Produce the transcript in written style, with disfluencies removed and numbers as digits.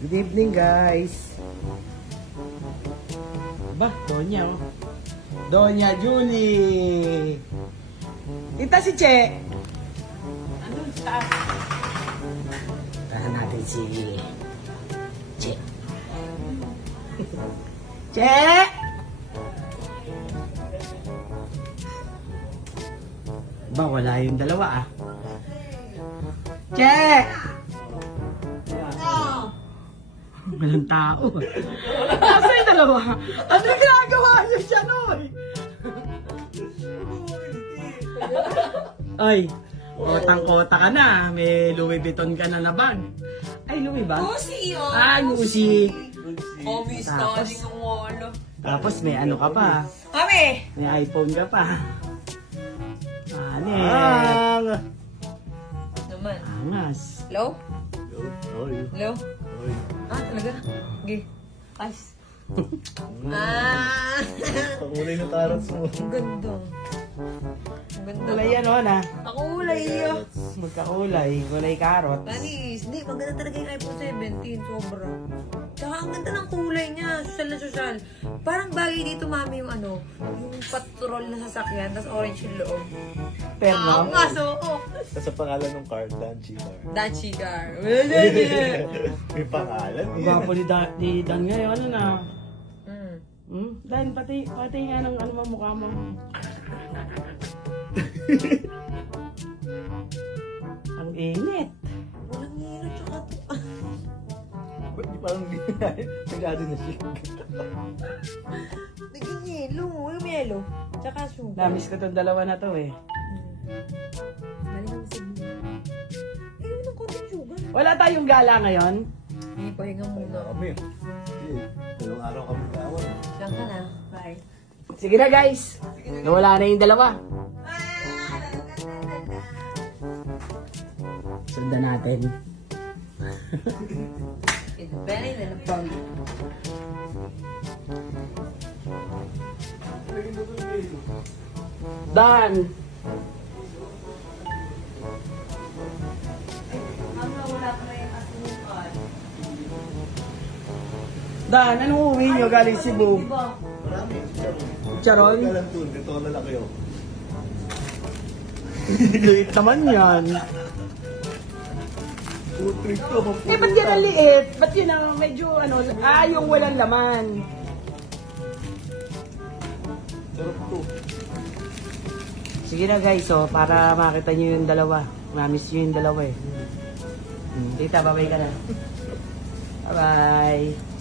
Good evening, guys. Ba, Donya, oh. Donya Julie. Tita si Che. Ano sa? Tahan natin si Che. Che! Ba, wala yung dalawa, ah. Che! Walang tao. Nasa yung dalawa? Ano yung ginagawa niyo siya nun? Ay, kotang-kota ka na. May Louis Vuitton ka na na bag. Ay, Louis ba? Gucci yun. Ah, Gucci. Hobby study ng wala. Tapos may ano ka pa. Kami! May iPhone ka pa. Naman. Angas. Hello? Hello? Ah, talaga? Okay. Ice. Pakulay na carrots mo. Ang ganda. Ang ganda. Kulay yan, oh, na. Ako kulay yun. Magkakulay. Kulay karot. Tanis. Hindi, maganda talaga yung iPhone 17. Sobra. Tsaka ang ganda ng kulay niya. Social na social. Parang bagay dito, mami, yung ano, yung patrol na sasakyan, tapos orange yung loob. Pero, Ah, ang kaso, oh. Tapos sa pangalan ng car, Danchi car. Dachi car. May pangalan. ang gwapo ni Dan ngayon, ano na? Mm. Dan, pati nga ng ano mo, mukha mo. Ang init. Walang hilo, tsaka to. Ba't di parang nagado na siya? Naging yelo. Yung yelo. Tsaka sugar. Namiss ko tong dalawa na to, eh. Dali naman sa gila. Ayaw ng konting sugar. Wala tayong gala ngayon. Hindi, pahinga muna. Kami. Dalawang araw kami kawan. Diyan ka na. Bye. Sige na, guys. Nawala na yung dalawa. Sundan natin. It's very little. Dan! Dan, anong uwi nyo galing Cebu? Marami. Charon? Galang dun. Ganito ka na lang kayo. Liit naman yan. Food trip to. Eh, ba't yan ang liit? Ba't yun ang medyo ano, yung walang laman? Sarap to. Sige na guys, oh, para makita nyo yung dalawa. Mamiss nyo yung dalawa eh. Tita, babay ka na. Bye-bye.